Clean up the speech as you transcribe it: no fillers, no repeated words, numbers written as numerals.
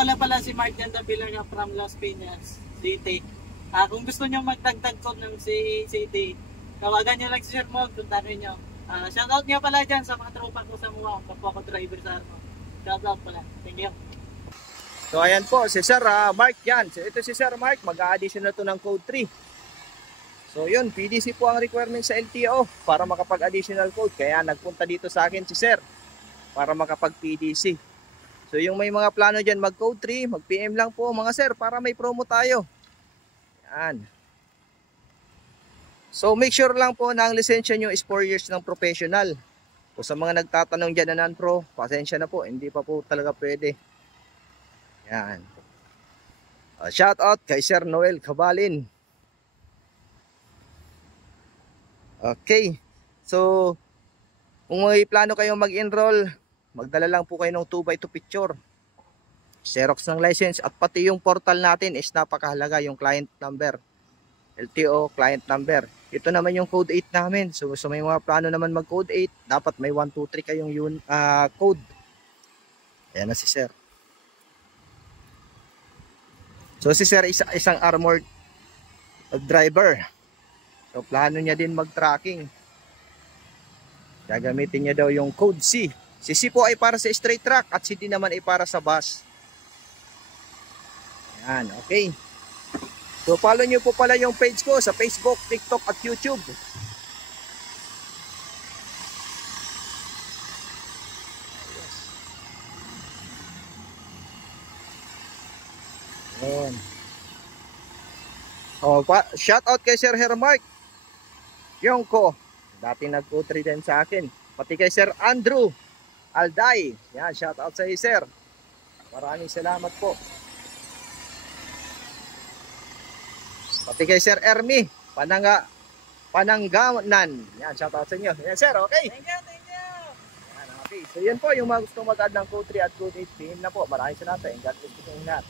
pala si Mark Ganda Bilaga from Las Piñas City. Kung gusto nyo magdagdag code ng CCD, tawagan nyo lang si Sir Mo, tuntanin nyo. Shoutout nga pala dyan sa mga tropa ko sa mga kapwa ko driver sa Armo. Shoutout pala. Thank you. So ayan po, si Sir Mark yan. So ito si Sir Mark, mag-a-addition na to ng code 3. So yun, PDC po ang requirement sa LTO para makapag-additional code. Kaya nagpunta dito sa akin si Sir para makapag-PDC. So yung may mga plano dyan mag-code 3, mag-PM lang po mga sir para may promo tayo. Yan. So make sure lang po na ang lisensya nyo is 4 years ng professional. So sa mga nagtatanong dyan na non-pro, pasensya na po, hindi pa po talaga pwede. Yan. Shout out kay Sir Noel Cabalin. Okay. So kung may plano kayong mag-enroll, magdala lang po kayo ng 2x2 picture, Xerox ng license, at pati yung portal natin is napakahalaga, yung client number, LTO client number. Ito naman yung code 8 namin. So may mga plano naman mag code 8, dapat may 1, 2, 3 kayong code. Ayan na si Sir. So si Sir isang armored driver. So plano niya din mag-tracking. Gagamitin niya daw yung code C. Si C po ay para sa straight track at si D naman ay para sa bus. Yan, okay. So follow nyo po pala yung page ko sa Facebook, TikTok at YouTube. Yan. Shout out kay Sir Hermark Yongko. Dati nag-utri din sa akin. Pati kay Sir Andrew Alday. Yan, shout out sa iyo, Sir. Maraming salamat po. Pati kay Sir Ermi Panangganan. Yan, shout out sa inyo. Yan, Sir, okay? Thank you, thank you. Yan, okay. So yan po, yung mga gusto mag-add ng code 3 at code 8, PM na po. Maraming salamat. God bless po sa inyo lahat.